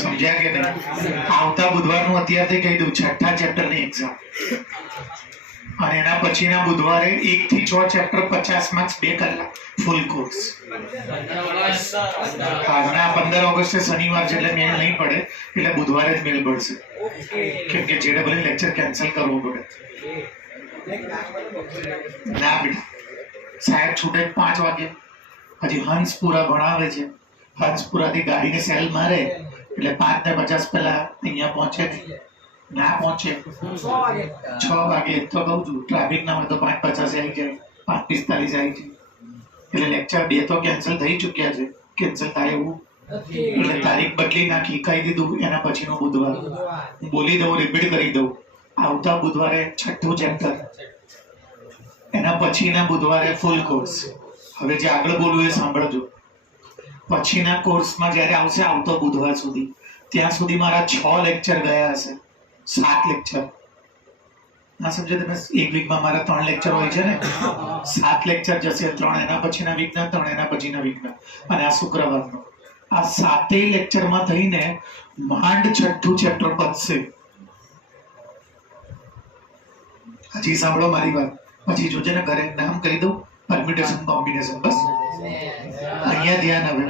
સમજ્યા કે નહીં? આવતા બુધવારનું અત્યારથી કહી દઉં, છઠ્ઠા ચેપ્ટરની એક્ઝામ, અને એના પછીના બુધવારે 1 થી 6 ચેપ્ટર 50 માર્ક્સ 2 કલાક ફૂલ કોર્સ. આજના 15 ઓગસ્ટે શનિવાર છે એટલે મેળ નહીં પડે, એટલે બુધવારે જ મેળ પડશે, કેમ કે JEE લેક્ચર કેન્સલ કરવું પડે. ના બેટા, સાહેબ છૂટે 5 વાગે, હજી હંસપુરા ભણાવે છે. હંસપુરાથી ગાડીને સેલ મારે એટલે 5:50 પહેલા અહીંયા પહોંચે નહીં. ના પહોંચે 6 વાગે તો કહું છું, ટ્રાફિક ના હોય તો 5:50 આવી જાય, 5:45 આવી જાય. એટલે લેક્ચર 2 તો કેન્સલ થઈ ચૂક્યા છે, કેન્સલ થાય એવું એટલે તારીખ બદલી નાખી, કહી દીધું એના પછીનો બુધવાર. હું બોલી દઉં, રિપીટ કરી દઉં, આવતા બુધવારે 6ઠ્ઠું ચેપ્ટર, એના પછીના બુધવારે ફૂલ કોર્સ. હવે જે આગળ બોલું એ સાંભળજો. પછીના કોર્સમાં જ્યારે આવશે આવતો બુધવાર સુધી, ત્યાં સુધી મારા 6 લેક્ચર ગયા હશે, 7 લેક્ચર. ના સમજો તમે? એક વીકમાં મારા 3 લેક્ચર હોય છે ને, 7 લેક્ચર જશે, 3 એના પછીના વીકના, 3 એના પછીના વીકના, અને આ શુક્રવારનો. આ 7 લેક્ચરમાં થઈને માંડ 6ઠ્ઠું ચેપ્ટર પતશે. હજી સાંભળો મારી વાત, પછી જોજે ને ઘરે નામ કહી દઉં, પરમ્યુટેશન કોમ્બિનેશન. બસ અહીંયા ધ્યાન. હવે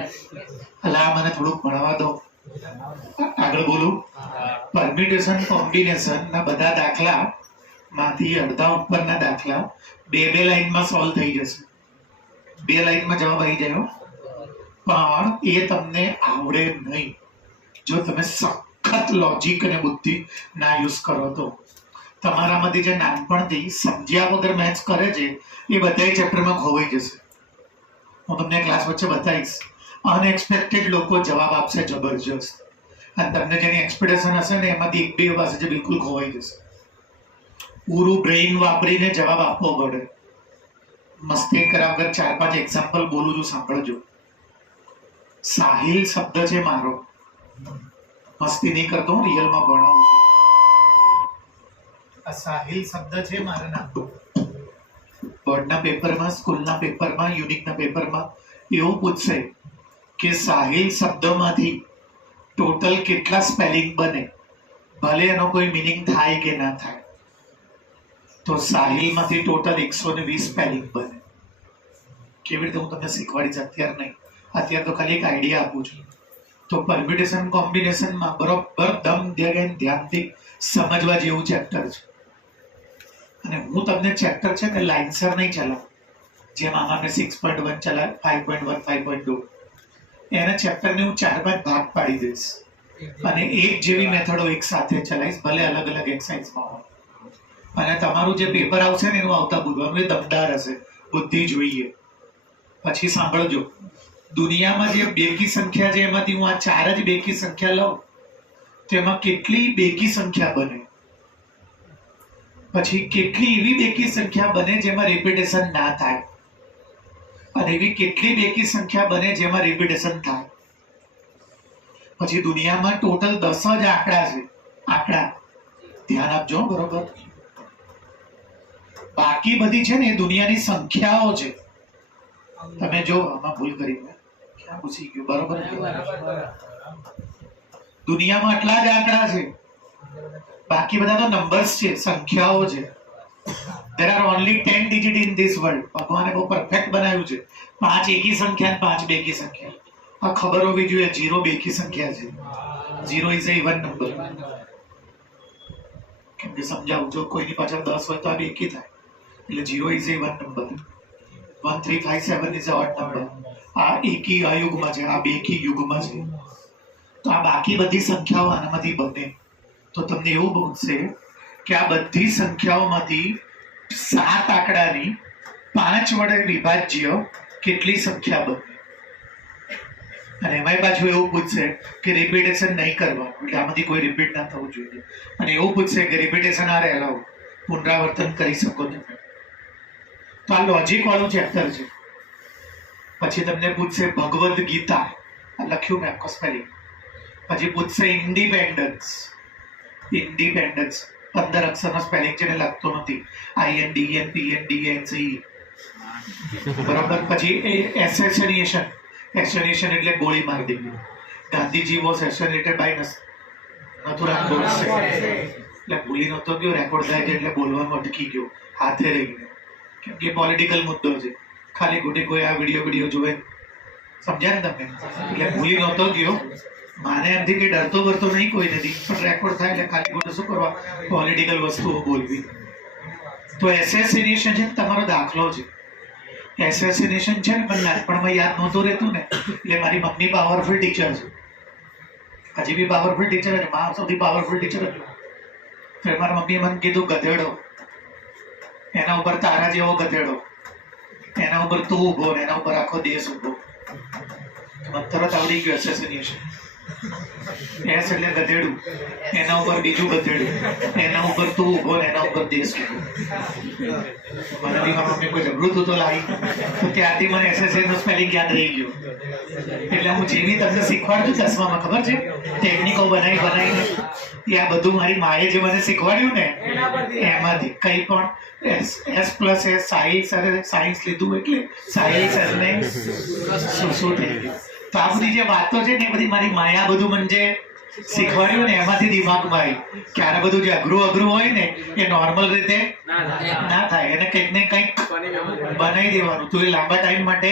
અલા મને થોડુંક ભણાવવા દો, આગળ બોલું. પરમ્યુટેશન કોમ્બિનેશન ના બધા દાખલા માંથી અડધા ઉપરના દાખલા 2 લાઈનમાં સોલ્વ થઈ જશે. 2 લાઈનમાં જવાબ આવી જાય, પણ એ તમને આવડે નહીં જો તમે સખત લોજિક અને બુદ્ધિ ના યુઝ કરો તો. તમારામાંથી જે નાનપણથી સમજ્યા વગર મેથ્સ કરે છે એ બધા ચેપ્ટરમાં ખોવાઈ જશે. હું તમને ક્લાસ વચ્ચે બતાવીશ, અનએક્સપેક્ટેડ લોકો જવાબ આપશે જબરજસ્ત, અને તમને જેની એક્સપેક્ટેશન હશે ને એમાંથી 1-2 પાસે જે બિલકુલ ખોવાઈ જશે. પૂરું બ્રેઇન વાપરીને જવાબ આપવો પડે. મસ્તી કર્યા વગર 4-5 એક્ઝામ્પલ બોલું છું, સાંભળજો. સાહિલ શબ્દ છે મારો, મસ્તી નહીં કરતો, હું રિયલમાં ભણાવું છું. આ સાહિલ શબ્દ છે મારા નામ. બોર્ડના પેપરમાં, સ્કૂલના પેપરમાં, યુનિકના પેપરમાં એવું પૂછશે કે સાહિલ શબ્દમાંથી ટોટલ કેટલા સ્પેલિંગ બને, ભલે એનો કોઈ મિનિંગ થાય કે ના થાય. તો સાહિલમાંથી ટોટલ 120 સ્પેલિંગ બને. કેવી રીતે હું તમને શીખવાડીશ, અત્યારે નહીં, અત્યારે તો ખાલી એક આઈડિયા આપું છું. તો પરમ્યુટેશન કોમ્બિનેશનમાં બરોબર દમ ધ્યાનથી સમજવા જેવું ચેપ્ટર છે. અને હું તમને ચેપ્ટર છે ને લાઇનસર નહીં ચલાવું, જેમ આમાં મેં 6.1 ચલાવ, 5.1, 5.2, એના ચેપ્ટરને હું 4-5 ભાગ પાડી દઈશ, અને એક જેવી મેથડો એક સાથે ચલાવીશ, ભલે અલગ અલગ એક્સરસાઇઝમાં હોય. અને તમારું જે પેપર આવશે ને એનું આવતા બુધવારનું એ દમદાર હશે, બુદ્ધિ જોઈએ. પછી સાંભળજો, દુનિયામાં જે બેકી સંખ્યા છે એમાંથી હું આ 4 જ બેકી સંખ્યા લઉં તો એમાં કેટલી બેકી સંખ્યા બને, પછી કેટલી એવી બેકી સંખ્યા બને જેમાં રિપીટેશન ના થાય, અને એવી કેટલી બેકી સંખ્યા બને જેમાં રિપીટેશન થાય. પછી દુનિયામાં ટોટલ 10 જ આંકડા છે. આંકડા ધ્યાન આપજો બરોબર. બાકી બધી છે ને એ દુનિયાની સંખ્યાઓ છે. તમે જો આમાં ભૂલ કરી, ક્યાં પૂછી ગયું, બરોબર. દુનિયામાં આટલા જ આંકડા છે, બાકી બધા તો નંબર્સ છે, સંખ્યાઓ છે. there are only 10 digit in this world. ભગવાને બહુ પરફેક્ટ બનાવ્યું છે. 5 એકી સંખ્યા અને 5 બેકી સંખ્યા. આ ખબર હોવી જોઈએ, 0 બેકી સંખ્યા છે. 0 is a even number. કેમ કે સમજાવું, જો કોઈની પાછળ 10 હોય તો આ બેકી થાય, એટલે 0 is a even number. 1 3 5 7 is a odd number. આ એકી અયુગ્મ છે, આ બેકી યુગ્મ છે. તો આ બાકી બધી સંખ્યાઓ આનામાંથી બને. તો તમને એવું બનશે કે આ બધી સંખ્યાઓમાંથી 7 આંકડાની 5 વડે વિભાજ્ય કેટલી સંખ્યા બને. અને એમાંય પાછું એવું પૂછશે કે રિપીટેશન નહીં કરવાનું, એટલે આમાંથી કોઈ રિપીટ ના થવું જોઈએ. અને એવું પૂછશે કે રિપીટેશન આ રહેલો પુનરાવર્તન કરી શકો તમે. તો આ લોજિક વાળું ચેપ્ટર છે. પછી તમને પૂછશે ભગવદ્ ગીતા, લખ્યું મેં આખો સ્પેલિંગ. પછી પૂછશે ઇન્ડિપેન્ડન્સ. 15 અક્ષરનો સ્પેલિંગ છે ને લખતો નથી. INDEN PNDNC. બરાબર. પછી એસેસિનેશન. એસેસિનેશન એટલે ગોળી મારી દેવી. Gandhiji was assassinated by Nathuram Godse. એટલે ભૂલી નહોતો ગયો, રેકોર્ડ થાય છે એટલે બોલવાનું અટકી ગયો હાથે રહીને, કેમ કે પોલિટિકલ મુદ્દો છે. ખાલી ખોટી કોઈ આ વિડીયો જોવે, સમજ્યા ને તમે? એટલે ભૂલી નહોતો ગયો. માને એમથી કઈ ડરતો કરતો નહીં કોઈ નથી, પણ રેકોર્ડ થાય એટલે ખાલી ખોટું શું કરવા, પોલિટિકલ વસ્તુઓ બોલવી. તો એસેસિનેશન છે તમારો દાખલો છે. એસેસિનેશન છે ને પણ નાનપણમાં યાદ નહોતું રહેતું ને, એટલે મારી મમ્મી પાવરફુલ ટીચર છે, હજી બી પાવરફુલ ટીચર છે, મા સૌથી પાવરફુલ ટીચર હતું. તો મારા મમ્મીએ મને કીધું ગધેડો, એના ઉપર તારા જેવો ગધેડો, એના ઉપર તું ઉભો ને એના ઉપર આખો દેશ ઉભો. મને તરત આવડી ગયું એસેસિનેશન. એસ એટલે ગધેડું, એના ઉપર બીજું ગધેડું, એના ઉપર તું ઉભો ને એના ઉપર દેશ ઉભો. મને બી મારા મમ્મી કોઈ જબરું તું તો લાવી, તો ત્યારથી મને એસએસસી નું સ્પેલિંગ યાદ રહી ગયું. એટલે હું જેવી તમને શીખવાડતું 10મામાં, ખબર છે, ટેકનિકો બનાવીને એ આ બધું મારી માએ જે મને શીખવાડ્યું ને એમાંથી કંઈ પણ S+S સાયન્સ લીધું એટલે સાયન્સ ને શું થઈ ગયું. તો આ બધી જે વાતો છે ને એ બધી મારી માએ આ બધું મને જે શીખવાડ્યું ને એમાંથી દિમાગમાં આવી કે આ બધું જે અઘરું હોય ને એ નોર્મલ રીતે ના થાય, એને કંઈક ને કંઈક બનાવી દેવાનું, તો એ લાંબા ટાઈમ માટે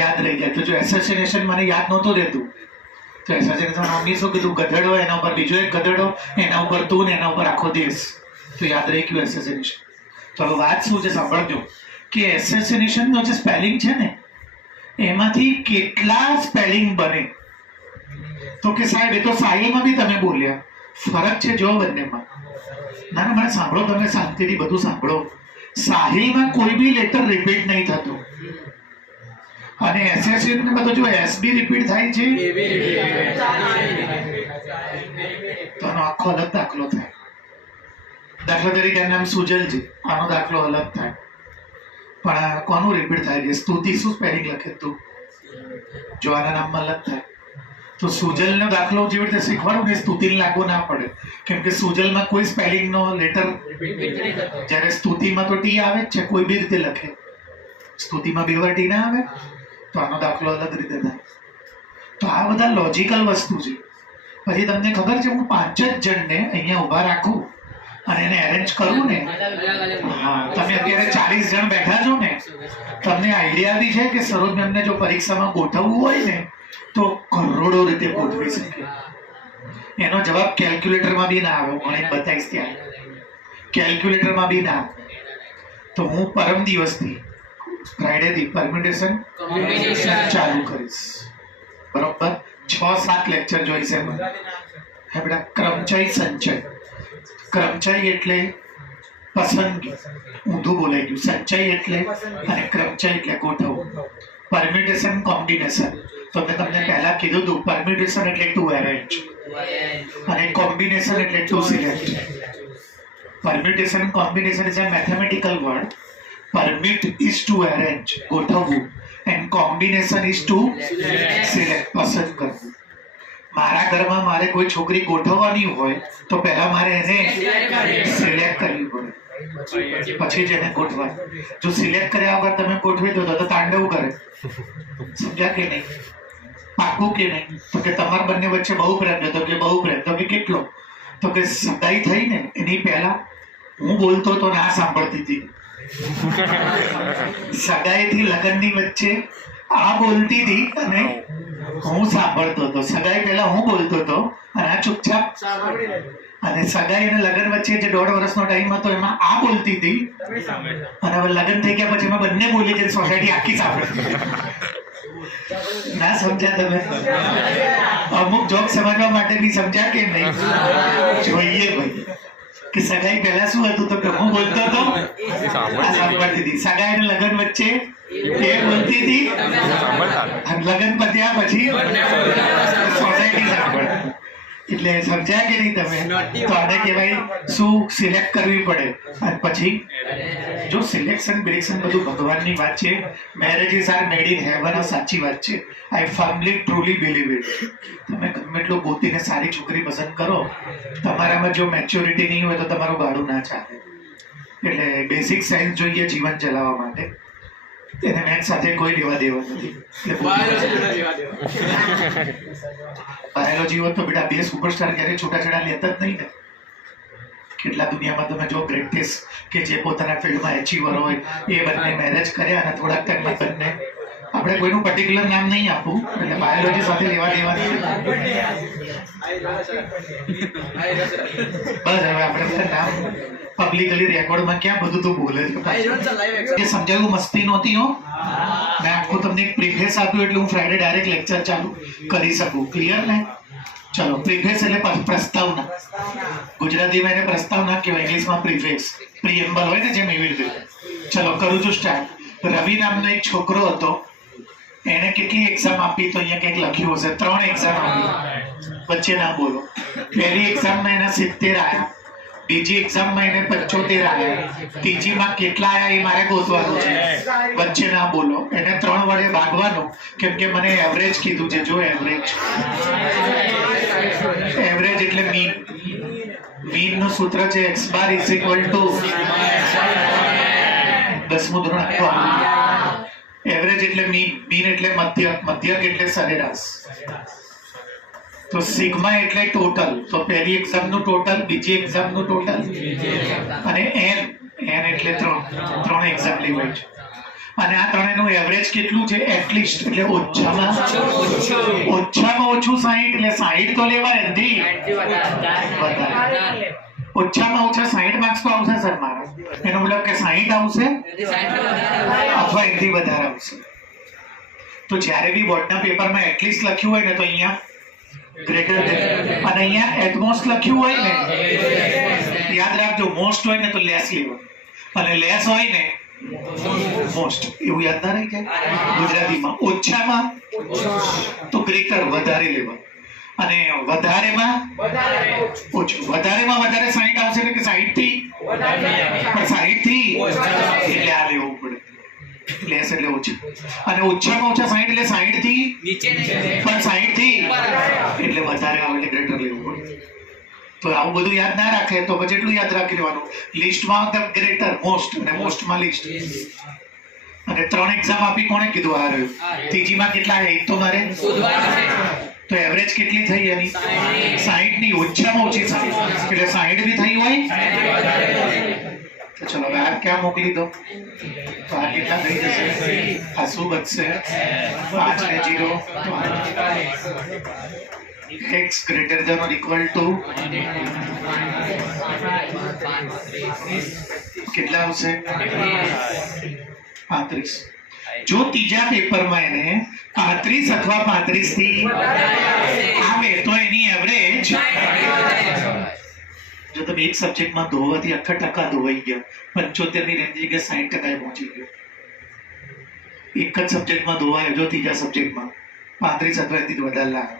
યાદ રહી જાય. તો જો એસેસિનેશન મને યાદ નહોતું રહેતું, તો એસેસિનેશન મમ્મી શું કીધું, ગધેડો, એના ઉપર બીજો એક ગધેડો, એના ઉપર તું ને એના ઉપર આખો દેશ. તો યાદ રહી ગયું એસેસિનેશન. તો હવે વાત શું છે સાંભળજો, કે એસેસિનેશનનો જે સ્પેલિંગ છે ને એમાંથી કેટલા સ્પેલિંગ બને. તો કે સાહેબ એ તો સાહિલમાં બી તમે બોલ્યા, ફરક છે જો બંનેમાં. ના ના, મને સાંભળો, તમે શાંતિથી બધું સાંભળો. સાહિલમાં કોઈ બી લેટર રિપીટ નહીં થતું, અને એસેસિનેશનમાં તો જો એસ બી રિપીટ થાય છે તો આનો આખો અલગ દાખલો થાય. દાખલા તરીકે નામ સુજલ છે, આનો દાખલો અલગ થાય. પણ કોનું રિપીટ થાય છે? સ્તુતિ. શું સ્પેલિંગ લખે તું? જો આના નામમાં અલગ થાય તો સુજલનો દાખલો જેવી રીતે શીખવાડું ને સ્તુતિને લાગુ ના પડે, કેમ કે સુજલમાં કોઈ સ્પેલિંગનો લેટર, જ્યારે સ્તુતિમાં તો ટી આવે જ છે, કોઈ બી રીતે લખે. સ્તુતિમાં બે વાર ટી ના આવે, તો આનો દાખલો અલગ રીતે થાય. તો આ બધા લોજિકલ વસ્તુ છે. પછી તમને ખબર છે, હું 5 જ જણને અહીંયા ઊભા રાખું અને એને અરેન્જ કરું ને, હા, તમે અત્યારે 40 જણ બેઠા છો ને, તમને આઈડિયા બી છે કે સરોજ મેમને જો પરીક્ષામાં ગોઠવવું હોય ને તો કરોડો રીતે ગોઠવી શકે. એનો જવાબ કેલ્ક્યુલેટરમાં બી ના આવે, હું બતાવીશ ત્યાં. કેલ્ક્યુલેટરમાં બી ના આવે. તો હું પરમ દિવસથી ફ્રાઈડેથી પરમ્યુટેશન ચાલુ કરીશ. બરોબર, 6-7 લેક્ચર જોઈશે મને. હે બેટા, ક્રમચય સંચય. ક્રમચય એટલે પસંદગી, ઊંધું બોલાઈ ગયું. સંચય એટલે અને ક્રમચય એટલે ગોઠવવું. પરમ્યુટેશન કોમ્બિનેશન, તો મેં તમને પહેલા કીધું હતું, પરમ્યુટેશન એટલે ટુ એરેન્જ અને કોમ્બિનેશન એટલે to select. Permutation combination is a mathematical word. Permute is to arrange, ગોઠવવું, and combination is to select, પસંદ કરવું. મારા ઘરમાં મારે કોઈ છોકરી ગોઠવવાની હોય તો પહેલા મારે એને સિલેક્ટ કરવી પડે, પછી જ એને ગોઠવાય. જો સિલેક્ટ કર્યા વગર તમે ગોઠવી દો તો તાંડવ કરે. સમજ્યા કે નહીં? પાકું કે નહીં? તો કે તમારા બંને વચ્ચે બહુ પ્રેમ છે, તો કે બહુ પ્રેમ, તો કે કેટલો? તો કે સગાઈ થઈ ને એની પહેલા હું બોલતો તો ના સાંભળતી હતી. સગાઈથી લગ્નની વચ્ચે આ બોલતી હતી અને હું સાંભળતો હતો. સગાઈ પહેલા હું બોલતો હતો અને આ ચૂપચાપ. અને સગાઈ અને લગ્ન વચ્ચે જે 1.5 વર્ષનો ટાઈમ હતો એમાં આ બોલતી હતી, અને હવે લગ્ન થઈ ગયા પછી એમાં બંને બોલી કે સોસાયટી આખી સાંભળે. ના સમજ્યા તમે? અમુક જોક સમજવા માટે બી સમજ્યા કે નહીં? જોઈએ ભાઈ કે સગાઈ પહેલા શું હતું, તો કે હું બોલતો હતો, આ સાંભળતી હતી. સગાઈ અને લગ્ન વચ્ચે એ બોલતી હતી, લગ્ન પત્યા પછી સોસાયટી સાંભળતી. એટલે સમજ્યા કે નહીં તમે? તો આને કહેવાય શું? સિલેક્ટ કરવી પડે. અને પછી જો સિલેક્શન બિલેક્શન બધું ભગવાનની વાત છે. Marriages are made in heaven, આ સાચી વાત છે. આઈ ફર્મલી ટ્રુલી બિલીવ ઇટ. તમે ગમે એટલું ગોતીને સારી છોકરી પસંદ કરો, તમારામાં જો મેચ્યોરિટી નહીં હોય તો તમારું ગાડું ના ચાલે. એટલે બેસિક સાયન્સ જોઈએ જીવન ચલાવવા માટે. એને મેચ સાથે કોઈ લેવા દેવા નથી. બાયોલોજી હોત તો બેટા બે સુપરસ્ટાર ક્યારે છૂટાછેડા લેતા જ નહીં ને. કેટલા દુનિયામાં તમે જો ગ્રેટેસ્ટ કે જે પોતાના ફિલ્ડમાં એચીવર હોય એ બંને મેરેજ કર્યા અને થોડાક ટાઈમમાં બંને, આપણે કોઈનું પર્ટિક્યુલર નામ નહીં આપવું, એટલે બાયોલોજી સાથે લેવા દેવા નહીં. બસ હવે આપણે બધા નામ પબ્લિકલી રેકોર્ડમાં ક્યાં બધું તું બોલે છે. સમજાયું? મસ્તી નહોતી હો. મેં આખું તમને એક પ્રીફેસ આપ્યું એટલે હું ફ્રાઈડે ડાયરેક્ટ લેક્ચર ચાલુ કરી શકું. ક્લિયર ને? ચલો, પ્રીફેસ એટલે પ્રસ્તાવના. ગુજરાતીમાં એને પ્રસ્તાવના કહેવાય, ઇંગ્લિશમાં પ્રીફેસ. પ્રીએમ્બલ હોય ને જેમ એવી રીતે. ચલો કરું છું સ્ટાર્ટ. રવિ નામનો એક છોકરો હતો. એને કેટલી એક્ઝામ આપી તો અહીંયા કંઈક લખ્યું હશે. 3 એક્ઝામ આપી. વચ્ચે ના બોલો. પહેલી એક્ઝામમાં એના 70 આવ્યા, બીજી એક્ઝામમાં એને 75 આવ્યા, ત્રીજીમાં કેટલા આવ્યા એ મારે ગોતવાનું છે. વચ્ચે ના બોલો. એને 3 વડે ભાગવાનું, કેમ કે મને એવરેજ કીધું છે. જો એવરેજ, એવરેજ એટલે મીન. મીન નું સૂત્ર છે x બાર = 10મું ધોરણ. એવરેજ એટલે મીન, મીન એટલે મધ્યક, મધ્યક એટલે સરેરાશ. તો સિગ્મા એટલે ટોટલ. તો પહેલી એક્ઝામ નું ટોટલ, બીજી એક્ઝામ નું ટોટલ, અને એન એટલે 3 એક્ઝામ લેવાય છે. અને આ ત્રણેયનું એવરેજ કેટલું છે? એટલીસ્ટ એટલે ઓછામાં ઓછું 60. એટલે 60 તો લેવાય નથી. ઓછામાં ઓછા 60 માર્ક્સ તો આવશે સર મારા. એનો મતલબ કે 60 આવશે અથવા એનાથી વધારે આવશે. તો જ્યારે બી બોર્ડના પેપરમાં એટલીસ્ટ લખ્યું હોય ને તો અહીંયા ગ્રેટર ધેન, અને અહીંયા એટમોસ્ટ લખ્યું હોય ને યાદ રાખજો, મોસ્ટ હોય ને તો લેસ લેવાનું, અને લેસ હોય ને મોસ્ટ. એવું યાદ ના રહી જાય ગુજરાતીમાં? ઓછામાં તો ગ્રેટર, વધારે લેવાનું, અને વધારેમાં ઓછું. વધારેમાં વધારે 60 આવશે એટલે કે 60 થી, પણ 60 થી એટલે આ લેવું પડે. લેસ એટલે ઓછું, અને ઓછામાં ઓછા 60 એટલે 60 થી નીચે, પણ 60 થી એટલે વધારે આવે એટલે ગ્રેટર લેવું પડે. તો આવું બધું યાદ ના રાખે તો પછી એટલું યાદ રાખી લેવાનું, લિસ્ટમાં ગ્રેટર, મોસ્ટ, અને મોસ્ટમાં લિસ્ટ. અને 3 એક્ઝામ આપી, કોણે કીધું? આ રહ્યું. ત્રીજીમાં કેટલા આવે એ તો મારે તો એવરેજ કેટલી થઈ એની? 60 ની ઓછામાં ઓછી 60, એટલે 60 બી થઈ હોય. તો ચલો હવે આ ક્યાં મોકલી દો? તો આ કેટલા થઈ જશે? આ શું બચશે? 5 ને 0. x greater than or equal to કેટલા આવશે? 35. જો ત્રીજા પેપરમાં એને 35 અથવા 35 થી આવે તો એની એવરેજ, જો તમે એક સબ્જેક્ટમાં ધોવાથી આખા ટકા ધોવાઈ ગયા, 75 ની રેન્જ જગ્યાએ 60% પહોંચી ગયો. એક જ સબ્જેક્ટમાં ધોવાય, જો ત્રીજા સબ્જેક્ટમાં 35 અથવા એથી વધારે લાવે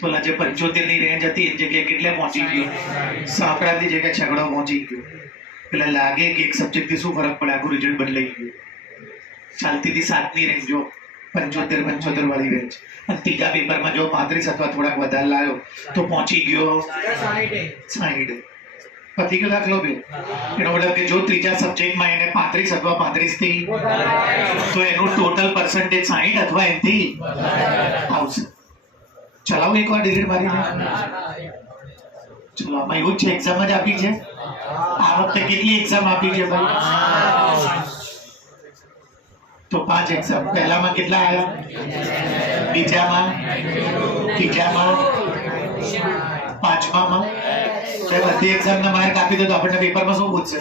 તો જે 75 ની રેન્જ હતી એ જગ્યાએ કેટલે પહોંચી ગયો? સાંકડાની જગ્યાએ છગડો પહોંચી ગયો. એટલે લાગે કે એક સબ્જેક્ટથી શું ફરક પડે, આખું રિઝલ્ટ બદલાઈ ગયું. ચાલતી હતી 7 ની રેન્જ, જો 75 વાળી રેન્જ, અને ત્રીજા પેપરમાં જો 35 અથવા થોડાક વધારે લાવ્યો તો પહોંચી ગયો 60. પતી ગયો દાખલો બે. એનો મતલબ કે જો ત્રીજા સબ્જેક્ટમાં એને 35 અથવા 35 થી તો એનું ટોટલ પર્સન્ટેજ 60 અથવા એનાથી આવશે. ચલાવો એકવાર ડિલીટ મારીને. ચલો આમાં એવું જ છે, એક્ઝામ જ આપી છે. આ વખતે કેટલી એક્ઝામ આપી છે ભાઈ? તો 5 એક્ઝામ. પહેલામાં કેટલા આવ્યા? બીજામાં, ત્રીજામાં, પાંચમામાં. બધી એક્ઝામના માર્ક આપી દો તો આપણને પેપરમાં શું પૂછશે?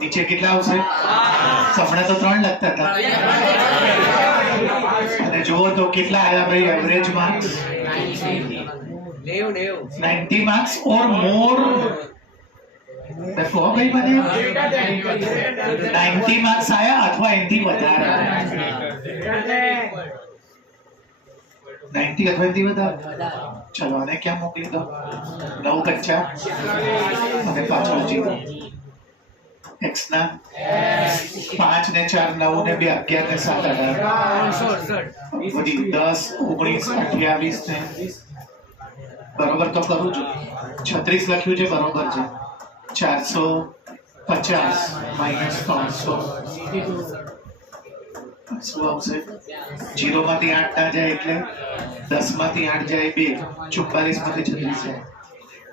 નીચે કેટલા આવશે? હમણાં તો 3 લખતા હતા. અને જુઓ તો કેટલા આવ્યા ભાઈ એવરેજ માર્ક્સ? 90 માર્ક્સ ઓર મોર. કહો ભાઈ મને 90 માર્ક્સ આયા અથવા એનાથી વધારે? 90 અથવા એનાથી વધારે. ચલો આને ક્યાં મોકલી દો? 9 કચ્ચા અને પાછળ 0. x ના 5 ને 4 9 ને 2 11 ને 7 18 બધી 10 19 28 ને બરોબર તો કરું છું. 36 લખ્યું છે બરોબર છે. 450 માઇનસ 300 શું આવશે? 0 માંથી 8 ના જાય એટલે 10 માંથી 8 જાય 2, 44 માંથી 36 જાય.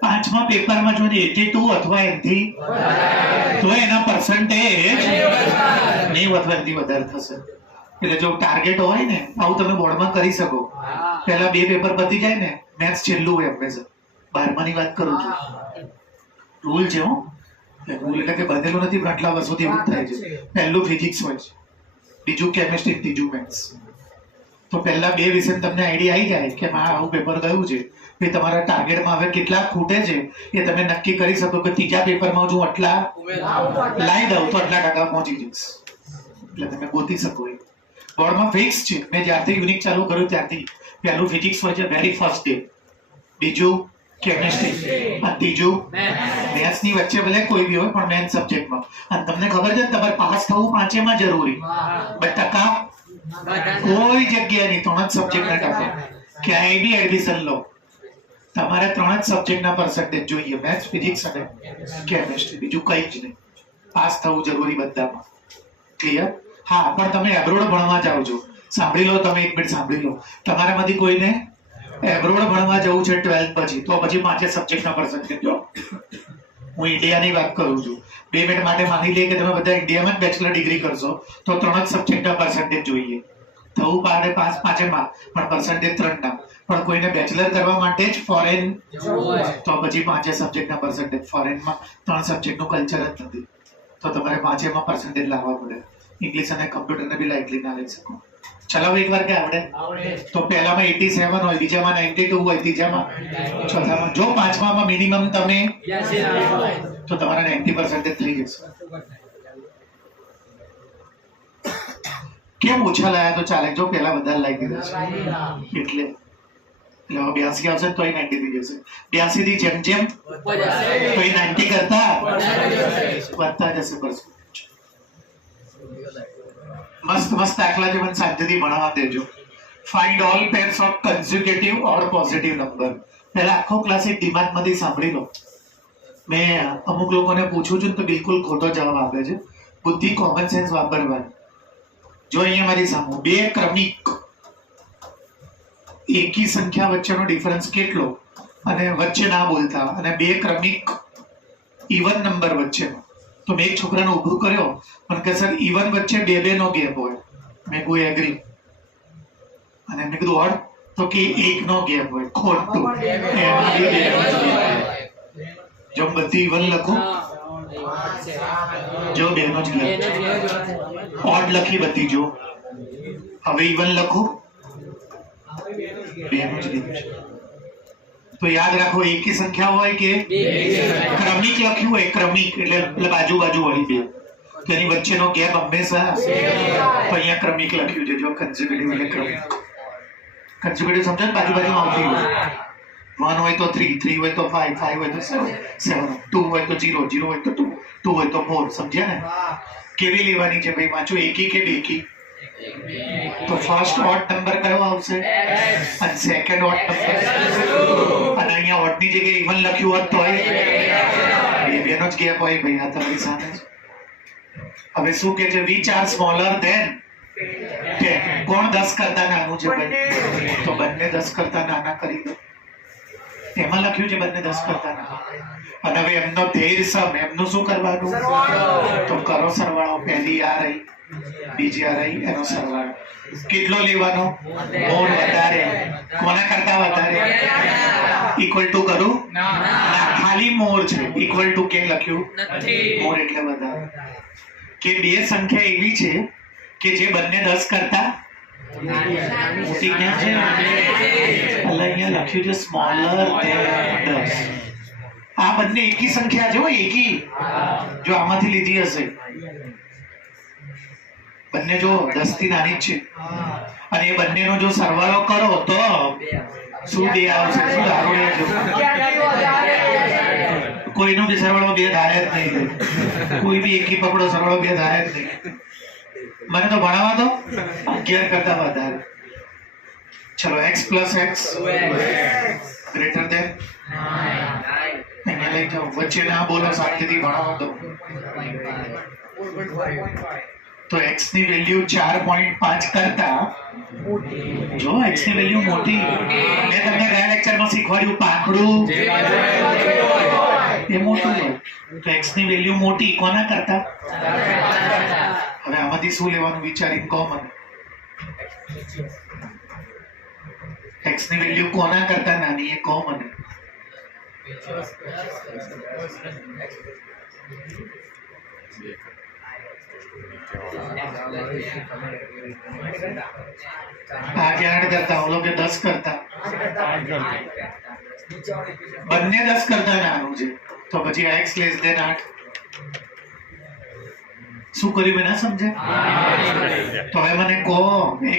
પાંચમા પેપરમાં જો 82 અથવા એનાથી તો એના પર્સન્ટેજ 90 અથવા એનાથી વધારે થશે. એટલે જો ટાર્ગેટ હોય ને આવું તમે બોર્ડમાં કરી શકો. પહેલા 2 પેપર પતી જાય ને, મેથ્સ છેલ્લું હોય હંમેશા. 12માની વાત કરું છું. રૂલ છે હો. રૂલ એટલે કે બનેલું નથી પણ આટલા વર્ષોથી એવું થાય છે. પહેલું ફિઝિક્સ હોય છે, બીજું કેમિસ્ટ્રી, ત્રીજું મેથ્સ. તો પહેલા 2 વિષય તમને આઈડિયા આવી જાય કે આવું પેપર ગયું છે. પછી તમારા ટાર્ગેટમાં હવે કેટલા ખૂટે છે એ તમે નક્કી કરી શકો કે ત્રીજા પેપરમાં જો આટલા લાવી દઉં તો આટલા ટકા પહોંચી જઈશ. એટલે તમે ગોતી શકો. એ બોર્ડમાં ફિક્સ છે. મેં જ્યારથી યુનિક ચાલુ કર્યું ત્યારથી પહેલું ફિઝિક્સ હોય છે વેરી ફર્સ્ટ ડે, બીજું કેમિસ્ટ્રી અને ત્રીજું મેથ્સ. ની વચ્ચે ભલે કોઈ બી હોય પણ મેન સબ્જેક્ટમાં. અને તમને ખબર છે તમારે પાસ થવું 5એમાં જરૂરી. 2% કોઈ જગ્યા નહીં. 3 જ સબ્જેક્ટના ટકા ક્યાંય બી એડમિશન લો તમારે 3 જ સબ્જેક્ટના પર્સન્ટેજ જોઈએ, મેથ્સ, ફિઝિક્સ અને કેમિસ્ટ્રી. બીજું કંઈ જ નહીં. પાસ થવું જરૂરી બધામાં. ક્લિયર? હા, પણ તમે એબ્રોડ ભણવા જાઓ છો. સાંભળી લો, તમે 1 મિનિટ સાંભળી લો. તમારામાંથી કોઈને એબ્રોડ ભણવા જવું છે 12th પછી, તો પછી 5 સબ્જેક્ટના પર્સન્ટેજ જો. હું ઇન્ડિયાની વાત કરું છું. 2 મિનિટ માટે માની લઈએ કે તમે બધા ઇન્ડિયામાં જ બેચલર ડિગ્રી કરશો તો 3 જ સબ્જેક્ટના પર્સન્ટેજ જોઈએ. થવું પાડે પાસ 5માં પણ પર્સન્ટેજ 3ના. પણ કોઈને બેચલર કરવા માટે જ ફોરેન તો પછી 5 સબ્જેક્ટના પર્સન્ટેજ. ફોરેનમાં 3 સબ્જેક્ટનું કલ્ચર જ નથી. તો તમારે 5માં પર્સન્ટેજ લાવવા પડે. ઇંગ્લિશ અને કમ્પ્યુટરને બી લાઇટલી ના લઈ શકો. ચલાવો એકવાર કે આવડે? તો પહેલામાં 87 હોય, બીજામાં 92 હોય, ત્રીજામાં, ચોથામાં. જો 5માં મિનિમમ તમે તો તમારા 90% થઈ જશે. કેમ ઓછા લાયા તો ચાલે? જો પહેલા બધા લાવી દીધા છે એટલે 82 આવશે તો 90 થઈ જશે. 82 થી જેમ જેમ તો 90 કરતા વધતા જશે. મસ્ત મસ્ત દાખલા છે, મને શાંતિથી ભણવા દેજો. Find all pairs of consecutive or positive number. પહેલા આખો ક્લાસ એક દિમાગમાંથી સાંભળી લો. મેં અમુક લોકોને પૂછું છું તો બિલકુલ ખોટો જવાબ આપે છે. બુદ્ધિ, કોમન સેન્સ વાપરવાની. જો અહીંયા મારી સામે 2 ક્રમિક એકી સંખ્યા વચ્ચેનો ડિફરન્સ કેટલો, અને વચ્ચે ના બોલતા, અને 2 ક્રમિક ઇવન નંબર વચ્ચેનો. તો મેં એક છોકરાને ઉભું કર્યો પણ કે સર ઇવન વચ્ચે 2 નો ગેપ હોય. મેં કોઈ એગ્રી. અને મેં કીધું ઓડ? તો કે 1 નો ગેપ હોય. ખોટું. જો બધી ઇવન લખું, જો 2 નો જ ગેપ. ઓડ લખી બધી જો. હવે ઇવન લખું, 2 નો જ ગેપ. તો યાદ રાખો, એકી સંખ્યા હોય કે ક્રમિક લખ્યું હોય, ક્રમિક એટલે બાજુ બાજુ વાળી 2, તો એની વચ્ચેનો ગેપ હંમેશા. તો અહીંયા ક્રમિક લખ્યું છે જો. કન્ઝ્યુકેટિવ એટલે ક્રમિક. કન્ઝ્યુકેટિવ સમજો ને, બાજુ બાજુમાં આવતી હોય. 1 હોય તો 3, 3 હોય તો 5, 5 હોય તો 7, 2 હોય તો 0, 0 હોય તો 2, 2 હોય તો 4. સમજ્યા ને? કેવી લેવાની છે ભાઈ? વાંચો, એકી કે બેકી? તો ફર્સ્ટ ઓડ નંબર કયો આવશે? અને સેકન્ડ ઓડ નંબર. અને અહીંયા ઓડ ની જગ્યાએ ઇવન લખ્યું હોત તો 2 નો જ ગેપ હોય ભાઈ. આ તમારી સામે. હવે શું કે છે? which are smaller than 10. કોણ 10 કરતા નાનું છે ભાઈ? તો બંને 10 કરતા નાના કરી દો. એમાં લખ્યું છે બંને 10 કરતા નાના. અને હવે એમનો ધૈર્ય સમ, એમનું શું કરવાનું? તો કરો સરવાળો. પહેલી આ રહી, બીજી આ રહી, એનો સરવાળો. કેટલો લેવાનો? મોર વધારે. કોના કરતા વધારે? ઇક્વલ ટુ કરું? ના, ખાલી મોર છે. ઇક્વલ ટુ કે લખ્યું? મોર એટલે વધારે. કે 2 સંખ્યા એવી છે કે જે બંને 10 કરતા મોટી. ક્યાં છે? અહીંયા લખ્યું છે સ્મોલર ધેન 10. આ બંને એકી સંખ્યા છે. એકી. જો આમાંથી લીધી હશે, બંને જો 10 થી નાની જ છે, અને એ બંનેનો જો સરવાળો કરો તો શું બે આવશે? શું ધારો લેજો? કોઈનો બી સરવાળો બે થાય જ નહીં. કોઈ બી એકી પકડો સરવાળો બે થાય જ નહીં. મને તો ભણાવવા દો 11 કરતા વધારે. ચલો x plus x greater than 9. લઈ જાઓ વચ્ચે ના બોલો, શાંતિથી ભણાવો દો. તો x ની વેલ્યુ 4.5 કરતા, જો x ની વેલ્યુ મોટી, મેં તમને ગયા લેક્ચરમાં શીખવાડ્યું પાંખડું એ મોટું હોય. તો x ની વેલ્યુ મોટી કોના કરતા? હવે આમાંથી શું લેવાનું વિચારીને કહો મને. x ની વેલ્યુ કોના કરતા નાની એ કહો મને. આ કે 8 કરતા, ઓલો કે 10 કરતા, બંને 10 કરતા નાનું છે. તો પછી x લેસ દેન 8 શું કર્યું મેં ના સમજ્યા? તો હવે મને કહો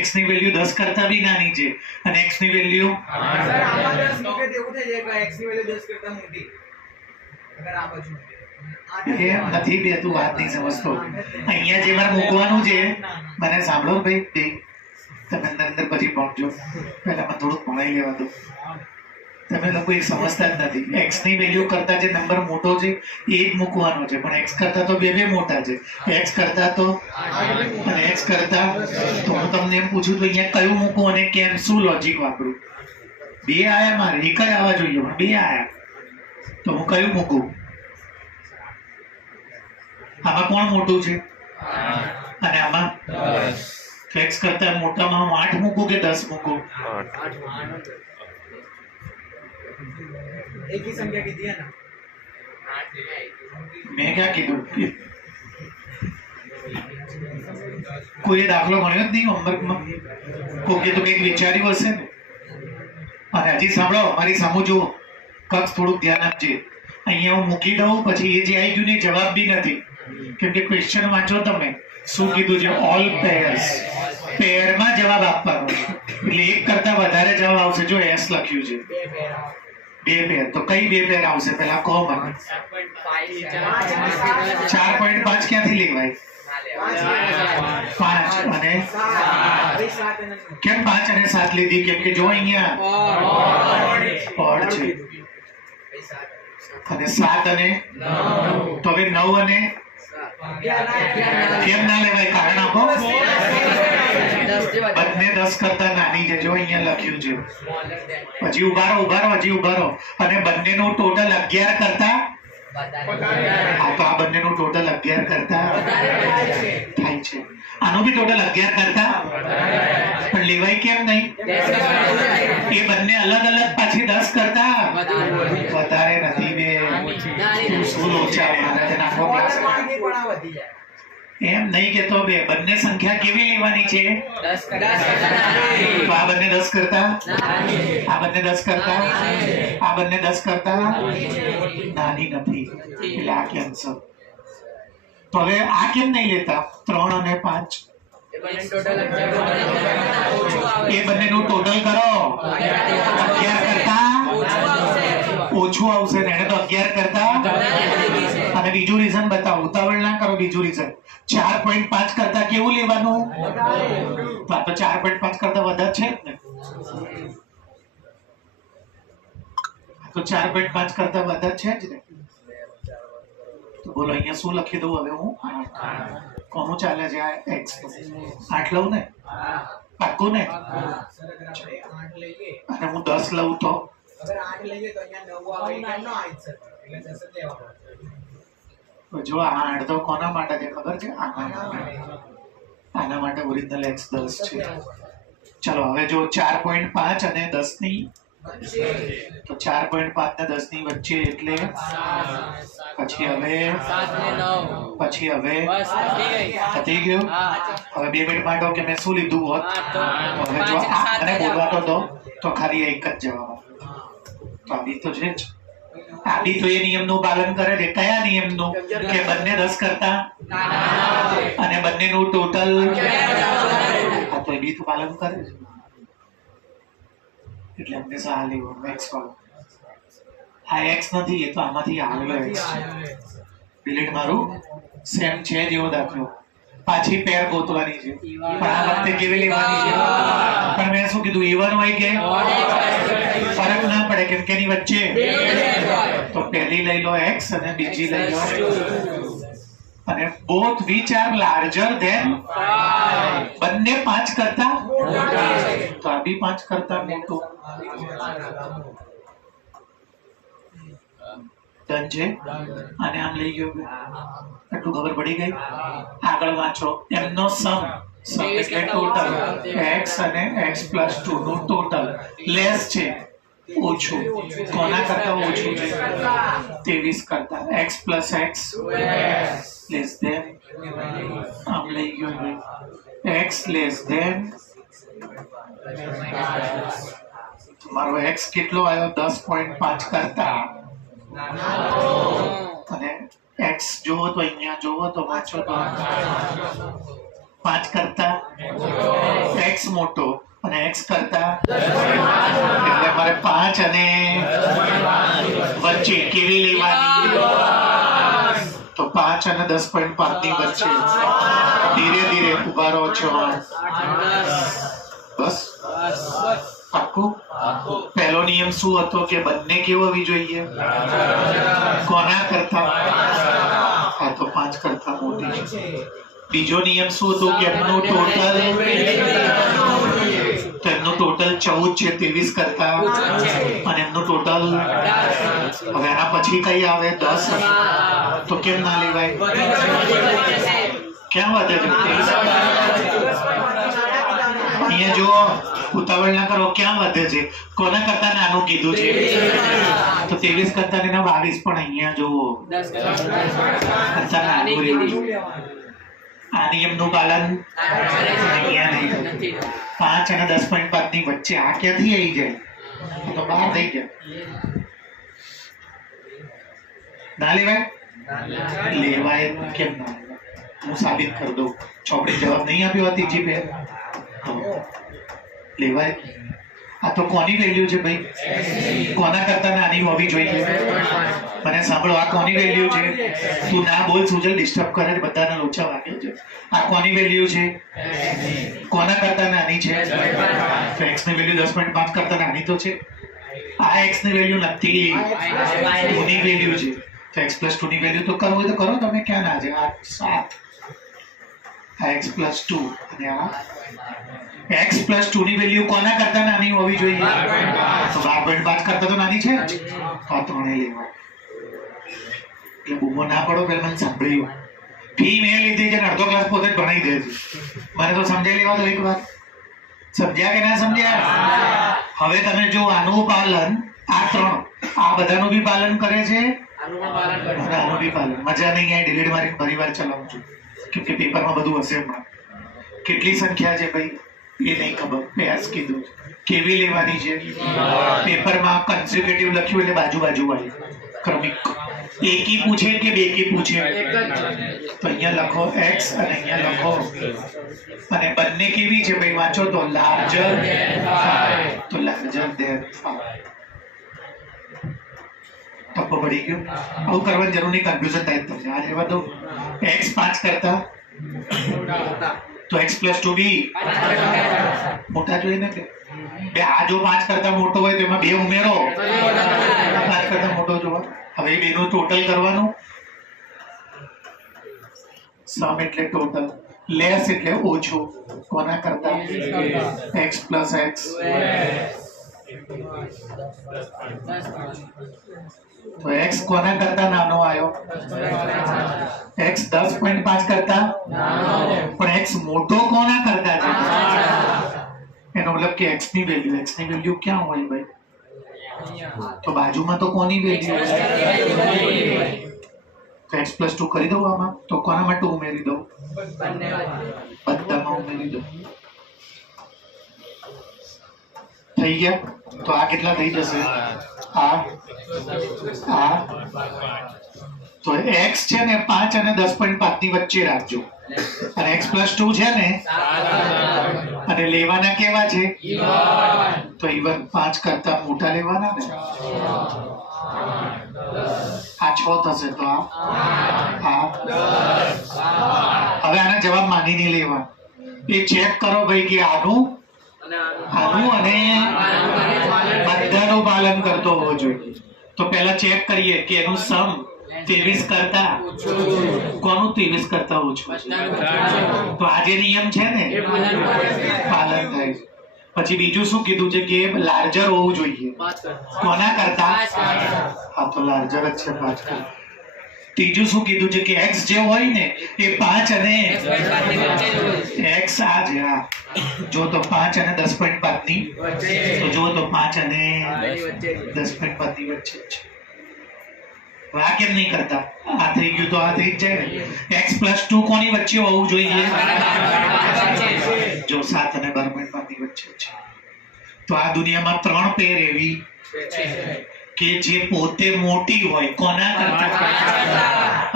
x ની વેલ્યુ 10 કરતા બી નાની છે અને x ની વેલ્યુ એમ નથી બે, તું વાત નહીં સમજતો. અહીંયા જે મારે મૂકવાનું છે મને સાંભળો ભાઈ, તમે અંદર પછી પહોંચજો. પહેલા મને થોડુંક ભણાઈ લેવા દો. તમે લોકો એ સમજતા જ નથી. x ની વેલ્યુ કરતા જે નંબર મોટો છે એ જ મૂકવાનો છે, પણ x કરતા તો બે મોટા છે. x કરતા તો અને x કરતા તો હું તમને એમ પૂછું તો અહીંયા કયું મૂકું અને કેમ, શું લોજિક વાપરું? બે આયા મારે, એક જ આવવા જોઈએ પણ બે આયા, તો હું કયું મૂકું? આમાં કોણ મોટું છે અને આમાં? તો x કરતા મોટામાં હું 8 મૂકું કે 10 મૂકું? एक ही संख्या कितनी है ना? मैं क्या कीधું? કોઈ દાખલો ગણ્યો જ નહીં હોમવર્કમાં? કોકે તો કંઈક વિચાર્યું હશે ને. અને હજી સાંભળો, મારી સામુ જુઓ, કક્ષ થોડુંક ધ્યાન આપજે. અહીંયા હું મૂકી દઉં પછી એ જે આવી ગયું ને જવાબ બી નથી, કેમ કે ક્વેશ્ચન વાંચો તમે. શું કીધું છે? All payers. પેયરમાં જવાબ આપવાનો એટલે એક કરતા વધારે જવાબ આવશે. જો એસ લખ્યું છે બે પેર, તો કઈ બે પેર આવશે પેલા કહો મને. 4.5 ક્યાંથી લેવાય? 5 અને કેમ 5 અને 7 લીધી? કેમ કે જો અહીંયા ઓડ છે અને 7 અને 9, તો હવે 9 અને કેમ ના લેવાય? કારણ આપો. બંને 10 કરતા નાની છે, જો અહીંયા લખ્યું છે. હજી ઉભા રહો, હજી ઉભા રહો. અને બંનેનું ટોટલ 11 કરતા, હા તો આ બંનેનું ટોટલ 11 કરતા થાય છે. આનું બી ટોટલ 11 કરતા, પણ લેવાય કેમ નહીં? એ બંને અલગ અલગ પાછી 10 કરતા વધારે નથી. બે શું લોચા નાખો ક્લાસ. એમ નહીં કેતો બે, બંને સંખ્યા કેવી લેવાની છે? તો આ બંને 10 કરતા, આ બંને 10 કરતા, આ બંને 10 કરતા નાની નથી, એટલે આ કેન્સલ. તો હવે આ કેમ નહીં લેતા? 3 અને 5 એ બંનેનું ટોટલ કરો, 11 કરતા ઓછું આવશે ને. એને તો 11 કરતા. અને બીજું રીઝન બતાવો, ઉતાવળ ના કરો. બીજું રીઝન 4.5 કરતા કેવું લેવાનું? તો 4.5 કરતા વધારે છે ને, તો 4.5 કરતા વધારે છે જ ને. તો બોલો અહીંયા શું લખી દઉં હવે હું? કોનું ચાલે છે? આ x નું 8 લઉં ને? પાક્કું ને? અને હું 10 લઉં તો? अगर 8 लेंगे तो यहाँ 9 આવે કેમ નો આવી શકે? એટલે 10 જ લેવાનો. જો આ અડધો કોના માટે છે ખબર છે? આના માટે ઓરિજિનલ x 10 છે. ચલો હવે જો 4.5 અને 10 ની તો 4.5 ને 10 ની વચ્ચે એટલે પછી હવે પતી ગયું. હવે 2 મિનિટ માટે કે મેં શું લીધું હોત? હવે જો આને બોલવા તો દો તો ખાલી એક જ જવાબ. તો આ બી તો છે જ. આ બી તો એ નિયમનું પાલન કરે છે. કયા નિયમનું? કે બંને 10 કરતા અને બંનેનું ટોટલ. આ તો એ બી તો પાલન કરે છે. એટલે અમને આ લેવાનું એક્સ વાળો. આ એક્સ નથી, એ તો આમાંથી આવેલો એક્સ છે. ડિલીટ મારું. સેમ છે જેવો દાખલો. પાછી પેર ગોતવાની છે, પણ આ વખતે કેવી લેવાની છે? પણ મેં શું કીધું, E1 હોય કે ફરક ના પડે કેમ કે એની વચ્ચે. તો પહેલી લઈ લો x અને બીજી લઈ લો, અને both which are larger than 5. બંને 5 કરતા તો આ બી 5 કરતા મોટું. ડન છે. અને આમ લઈ ગયો, એટલું ખબર પડી ગઈ. આગળ વાંચો. એમનો સમ એટલે ટોટલ x અને x પ્લસ 2 નું ટોટલ લેસ છે, ઓછું. કોના કરતા ઓછું છે? 23 કરતા. x plus x less than, આમ લઈ ગયો x લેસ ધેન. મારો x કેટલો આવ્યો? 10.5 કરતા. અને x જોવો તો અહીંયા જોવો તો વાંચો તો 5 કરતા x મોટો અને x કરતા, એટલે મારે 5 અને વચ્ચે કેવી લેવાની? તો 5 અને 10.5 ની વચ્ચે. ધીરે ધીરે ઉભા રહો છો. બસ પાક્કું. પહેલો નિયમ શું હતો કે બંને કેવું હોવી જોઈએ? કોના કરતા? આ તો 5 કરતા મોટી છે. બીજો નિયમ શું હતો કે એમનું ટોટલ, તો એમનું ટોટલ 14 છે, 23 કરતા. અને એમનું ટોટલ હવે આના પછી કઈ આવે? 10. તો કેમ ના લેવાય? ક્યાં વધે છે? અહીંયા જો ઉતાવળ ના કરો, ક્યાં વધે છે? કોના કરતા નાનું કીધું છે? તો 23 કરતા ને 22, પણ અહીંયા જુઓ કરતા નાનું રહ્યું. આ નિયમનું પાલન અહીંયા નહીં. 5 અને 10.5 ની વચ્ચે આ ક્યાંથી આવી જાય? તો બહાર થઈ ગયા. ના લેવાય? લેવાય. કેમ ના લેવાય? હું સાબિત કરી દઉં. ચોપડી જવાબ નહીં આપ્યો ત્રીજી પેર. લેવાય. આ તો કોની વેલ્યુ છે ભાઈ? કોના કરતા નાની હોવી જોઈએ? મને સાંભળો, આ કોની વેલ્યુ છે? તું ના બોલ સુજલ, ડિસ્ટર્બ કરે, બધાના લોચા વાગે છે. આ કોની વેલ્યુ છે? કોના કરતા નાની છે? તો x ની વેલ્યુ 10.5 કરતા નાની તો છે. આ x ની વેલ્યુ નથી, 2 ની વેલ્યુ છે. તો x પ્લસ 2 ની વેલ્યુ તો કરવું હોય તો કરો. તમે ક્યાં ના છે? આ 7. આ x પ્લસ 2 અને આ x પ્લસ 2 ની વેલ્યુ કોના કરતા નાની હોવી જોઈએ? તો 12.5 કરતા તો નાની છે જ. આ ત્રણે લેવા. એટલે બૂમો ના પડો, પેલા મને સાંભળ્યું. ફી મેં લીધી છે, અડધો ક્લાસ પોતે જ ભણાઈ દે છે. મને તો સમજાઈ લેવા દો એક વાર. સમજ્યા કે ના સમજ્યા? હવે તમે જો આનું પાલન, આ 3 આ બધાનું બી પાલન કરે છે, આનું બી પાલન. મજા નહીં આવે, ડિલીટ મારીને ફરી વાર ચલાવું છું કેમ કે પેપરમાં બધું હશે. હમણાં કેટલી સંખ્યા છે ભાઈ એ નહીં ખબર. પેસ કીધું કેવી લેવાની છે? પેપરમાં કન્ઝર્વેટિવ લખ્યું એટલે બાજુ બાજુ વાળી ક્રમિક. એકી પૂછે કે બેકી પૂછે? તો અહીંયા લખો x અને અહીંયા લખો. અને બંને કેવી છે ભાઈ? વાંચો તો લાર્જર તો લાર્જર ધેન 5. ટપ્પો પડી ગયો. આવું કરવાની જરૂર નહીં, કન્ફ્યુઝન થાય તમને. આ રહેવા દો. x 5 કરતા તો x પ્લસ 2 બી મોટા જોઈએ ને કે બે. આ જો 5 કરતા મોટો હોય તો એમાં 2 ઉમેરો, 5 કરતા મોટો જોવા. હવે એ બેનું ટોટલ કરવાનું. સમ એટલે ટોટલ, લેસ એટલે ઓછું. કોના કરતા? x plus x. તો x કોના કરતા નાનો આવ્યો? x 10.5 કરતા પણ x મોટો કોના કરતા છે? એનો મતલબ કે x ની વેલ્યુ ક્યાં હોય ભાઈ? તો બાજુમાં તો કોની વેલ્યુ? તો x પ્લસ 2 કરી દઉં આમાં. તો કોના માટે ઉમેરી દઉં? બધામાં ઉમેરી દઉં. થઈ ગયા. તો આ કેટલા થઈ જશે? આ તો x છે ને 5 અને 10.5 ની વચ્ચે રાખજો. અને x પ્લસ 2 છે ને, અને લેવાના કેવા છે? તો ઇવન 5 કરતા મોટા લેવાના ને. આ 6 થશે તો આ હવે આના જવાબ માની નહીં લેવા. એ ચેક કરો ભાઈ કે આનું અને બધાનું પાલન કરતો હોવો જોઈએ. તો પહેલા ચેક કરીએ કે એનું સમ 23 કરતા કોનું 23 કરતા ઓછું. તો આ જે નિયમ છે ને પાલન થાય. પછી બીજું શું કીધું છે કે લાર્જર હોવું જોઈએ કોના કરતા. હા તો લાર્જર જ છે 5 કરતા. ત્રીજું શું કીધું છે કે x જે હોય ને એ 5 અને x આ છે. હા જો તો 5 અને 10.5 ની તો જો તો 5 અને 10.5 ની વચ્ચે છે. આ કેમ નહીં કરતા. આ થઈ ગયું તો આ થઈ જ જાય ને. x + 2 કોની વચ્ચે હોવું જોઈએ. જો 7 અને 12.5 ની વચ્ચે છે. તો આ દુનિયામાં 3 પેર એવી કે જે પોતે મોટી હોય કોના કરતા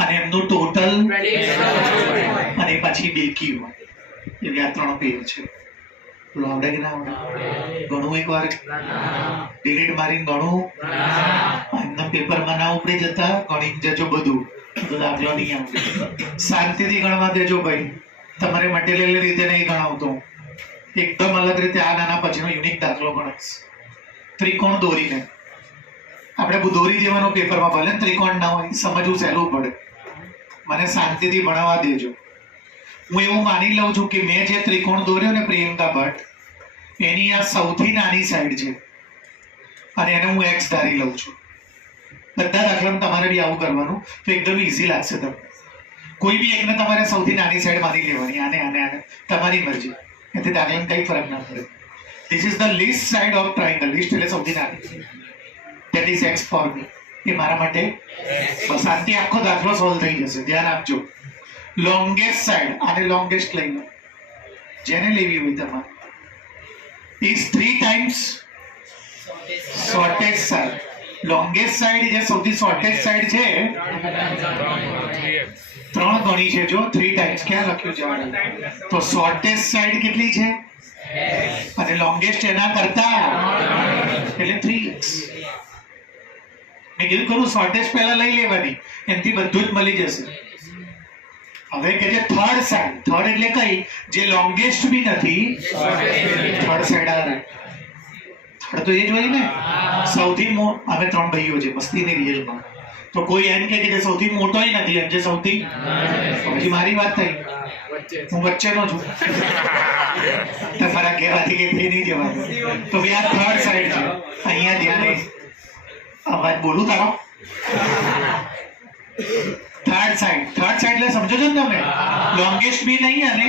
અને એમનું ટોટલ અને પછી બેકી હોય. એટલે આ 3 પેર છે. આવડે કે ના આવડે. ઘણું એકવાર ડિલીટ મારીને ઘણું એમના પેપરમાં ના ઉપડી જતા ગણી જજો બધું. તો દાખલો નહીં આવડે. શાંતિથી ગણવા દેજો ભાઈ. તમારે મટીરિયલ રીતે નહીં ગણાવતો. એકદમ અલગ રીતે આ નાના પછીનો યુનિક દાખલો ગણાવીશ. ત્રિકોણ દોરીને આપણે દોરી દેવાનો પેપરમાં, ભલે ત્રિકોણ ના હોય, સમજવું સહેલું પડે. મને શાંતિથી ભણાવવા દેજો. હું એવું માની લઉં છું કે મેં જે ત્રિકોણ દોર્યો ને પ્રિયંકા ભટ્ટ એની આ સૌથી નાની સાઈડ છે અને એને હું x ધારી લઉં છું. બધા દાખલામાં તમારે બી આવું કરવાનું તો એકદમ ઈઝી લાગશે તમને. કોઈ બી એકને તમારે સૌથી નાની સાઈડ માની લેવાની. આને તમારી મરજી. એથી દાખલામાં કઈ ફરક ના પડે. This is the least side of triangle. Least એટલે સૌથી નાની. That is x for me. એ મારા માટે બસ. આથી આખો દાખલો સોલ્વ થઈ જશે. ધ્યાન આપજો. લોંગેસ્ટ સાઈડ આને લોંગેસ્ટ લઈ લો જેને લેવી હોય તમારે. Is 3 times shortest side. Longest side જે સૌથી શોર્ટેસ્ટ સાઈડ છે 3 ગણી છે. જો 3 ટાઈમ્સ ક્યાં લખ્યું છે. તો શોર્ટેસ્ટ સાઈડ કેટલી છે અને લોંગેસ્ટ એના કરતા એટલે 3x. મેં કીધું કરું શોર્ટેસ્ટ પહેલા લઈ લેવાની, એનાથી બધું જ મળી જશે. હવે કે જે થર્ડ સાઈડ. થર્ડ એટલે કઈ જે લોંગેસ્ટ બી નથી. થર્ડ સાઈડ આવે. થર્ડ તો એ જ હોય ને સૌથી અમે 3 ભાઈઓ છે મસ્તીની રિયલમાં. તો કોઈ એમ કે જે સૌથી મોટોય નથી એમ જે સૌથી. પછી મારી વાત થઈ. હું વચ્ચેનો છું. તમારા કહેવાથી કે થઈ નહીં જવાનું. તો ભાઈ આ થર્ડ સાઈડ છે. અહીંયા ધ્યાન અવાજ બોલું તારો. થર્ડ સાઈડ એટલે સમજો છો ને તમે. લોંગેસ્ટ બી નહીં અને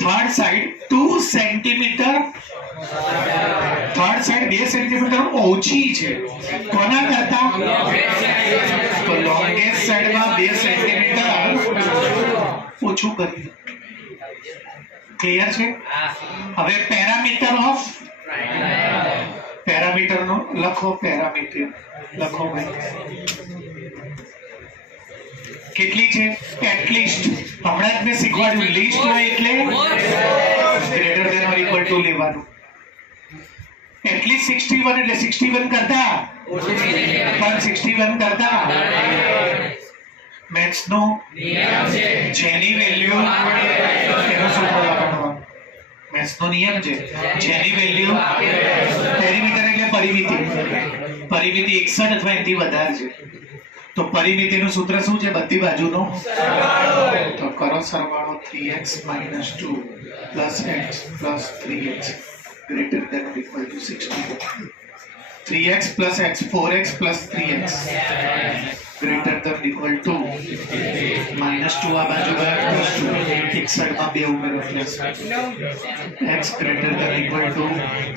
third side 2 centimetre. Third side 2 centimetre ઓછી છે કોના કરતા. તો લોંગેસ્ટ સાઈડમાં 2 સેન્ટીમીટર ઓછું કરી. ક્લિયર છે. હવે પેરામીટર ઓફ પેરામીટરનો લખો. પેરામીટર લખો ભાઈ. કેટલી છે. એટલીસ્ટ હમણાં જ મેં શીખવાડ્યું. લીસ્ટ હોય એટલે greater than or equal to લેવાનું. એટલીસ્ટ 61 એટલે 61 કરતા પણ 61 કરતા મેથ્સ નો નિયમ છે. જેની વેલ્યુ એનો સૂત્ર લખવાનું. મેથ્સ નો નિયમ છે જેની વેલ્યુ પેરીમીટર એટલે પરિમિતિ. પરિમિતિ 61 અથવા એનાથી વધારે છે તો પરિમિતિનું સૂત્ર શું છે. બધી બાજુનો તો કરો સરવાળો. 3x - 2 + x + 3x greater than or equal to 61. 3x + x 4x + 3x greater than or equal to -2. આ બાજુ +2. 61 માં 2 ઉમેરો plus x greater than or equal to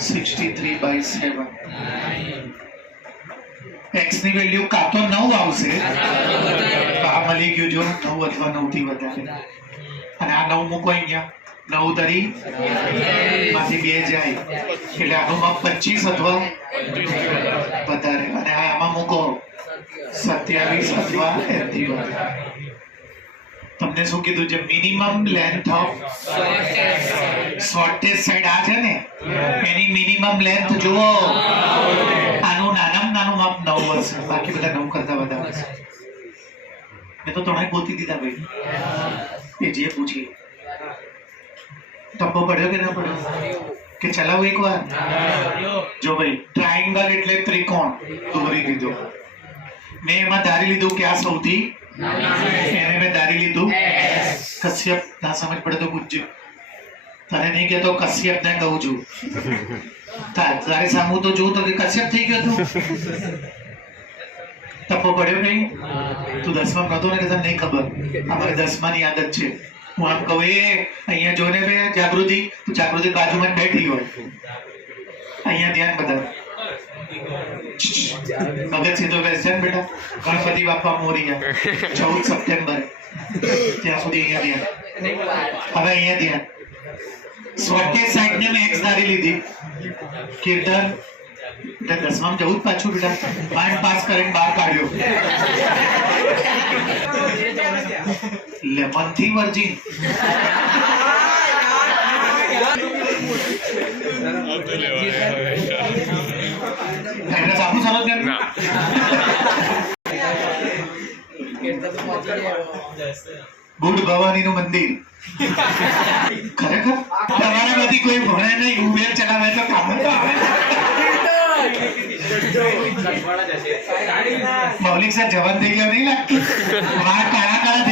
63/7. x ની વેલ્યુ કાં તો 9 આવશે. આ મળી ગયું જો 9 અથવા 9 થી વધારે. અને આ 9 મૂકો અહીંયા. 9 તરી માંથી 2 જાય એટલે આનું માપ 25 અથવા વધારે. અને આમાં મૂકો 27 અથવા એનાથી વધારે. તો તમને શું કીધું છે? Minimum length of shortage side આ છે ને, એની મિનિમમ લેન્થ જુઓ. આનું નાનામાં નાનું માપ 9 હશે, બાકી બધા 9 કરતા વધારે હશે. મેં તો ત્રણેય ગોતી દીધા ભાઈ, એ જે પૂછીએ. ટપ્પો પડ્યો કે ના પડ્યો? કે ચલાવું એકવાર? જો ભાઈ, ટ્રાયંગલ એટલે ત્રિકોણ દોરી દીધો. મેં એમાં ધારી લીધું કે આ સૌથી, એને મેં ધારી લીધું કશ્યપ. ના સમજ પડે તો પૂછજો. તને નહીં કહેતો, કશ્યપ ને કહું છું. તારે સામું તો જોઉં તો કે કશ્યપ થઈ ગયો તું. ટપ્પો પડ્યો નહીં? તું 10માં નહોતો ને કે તને નહીં ખબર? અમારે 10માની આદત છે. હું આમ કહું, એ અહીંયા જોને બે જાગૃતિ, તું જાગૃતિ બાજુમાં જ બેઠી હોય, અહીંયા ધ્યાન બધા. મગજ સીધો બેસશે ને બેટા. ગણપતિ બાપા મોરિયા 14 સપ્ટેમ્બર ત્યાં સુધી અહીંયા ધ્યાન. હવે અહીંયા ધ્યાન. શોર્ટેજ સાઈડ ને મેં એક્સ ધારી લીધી. કીર્તન 10માં જવું જ પાછું બેટા. માંડ પાસ કરીને બહાર કાઢ્યો. લેમનથી વર્જિન. એડ્રેસ આપું ચાલો ત્યાં. બુડ ભવાનીનું મંદિર. ખરેખર તમારા બધી કોઈ ભણે નહીં, ઉમેર ચલાવે તો કામ જ આવે. મૌલિક સર જવાન થઈ ગયો નહીં લાગતું? વાળ કાળા કાળા